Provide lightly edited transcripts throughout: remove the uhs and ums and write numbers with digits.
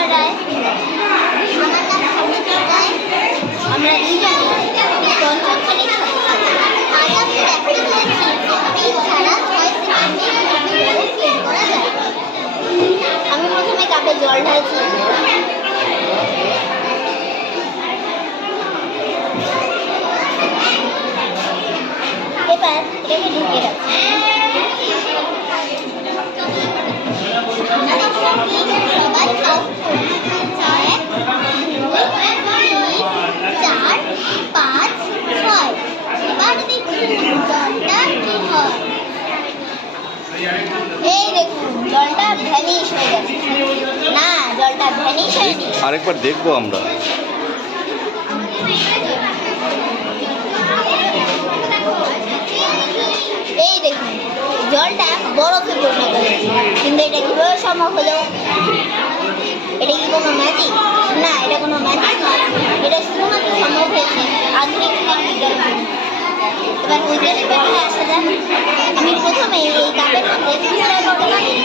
কুমার রায়। আমার নাম সৌমিত্র রায়। আমরা দুজনে পঞ্চম শ্রেণীর ছাত্র। আজ আমি দেখাতে চলেছি তিন ছাড়া 6 সেকেন্ডে কিভাবে ফেল করা যায়। আমি প্রথমে কাপে জল ঢালছি। এবার এটাকে ঢুকিয়ে রাখছি। সবাই কাউন্ট করি। 1 2 3 4 5 6। এবার দেখুন জলটা কি হয়। এই দেখুন জলটা ভ্যানিশ হয়ে গেছে। না, জলটা ভ্যানিশ হয়নি। আরেকবার দেখবো আমরা। এই দেখুন জলটা বরফে পরিণত হয়েছে। কিন্তু এটা কিভাবে সম্ভব হলো? এটা কি কোনো ম্যাজিক? না, এটা কোনো ম্যাজিক নয়। এটা শুধুমাত্র সম্ভব হয়েছে আধুনিক যুগের বিজ্ঞান। এবার বৈজ্ঞানিক ব্যাপারে আসা যাক। আমি প্রথমে এই কাপের মধ্যে ক্রিস্টাল পাউডার দিই।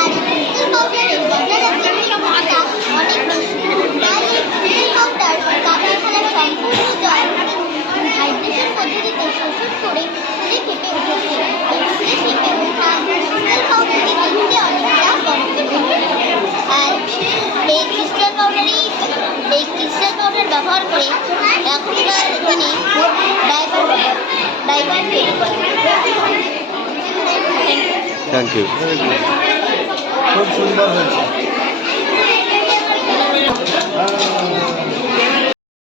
আর ক্রিস্টাল পাউডারের গন্ধটা অনেক বেশি। তাই এই ক্রিস্টাল পাউডার কাপে ফেলা সম্পূর্ণ জল হাইড্রেশন পদ্ধতিতে শোষণ করে ফুলে ফেপে উঠেছে। এই ফুলে ফেপে ওঠা ক্রিস্টাল পাউডারটি দেখতে অনেকটা বরফের মতো। আর এই ক্রিস্টাল পাউডার ব্যবহার করে এখনকার দিনে ডাইপার তৈরি করে। Thank you. খুব সুন্দর হয়েছে।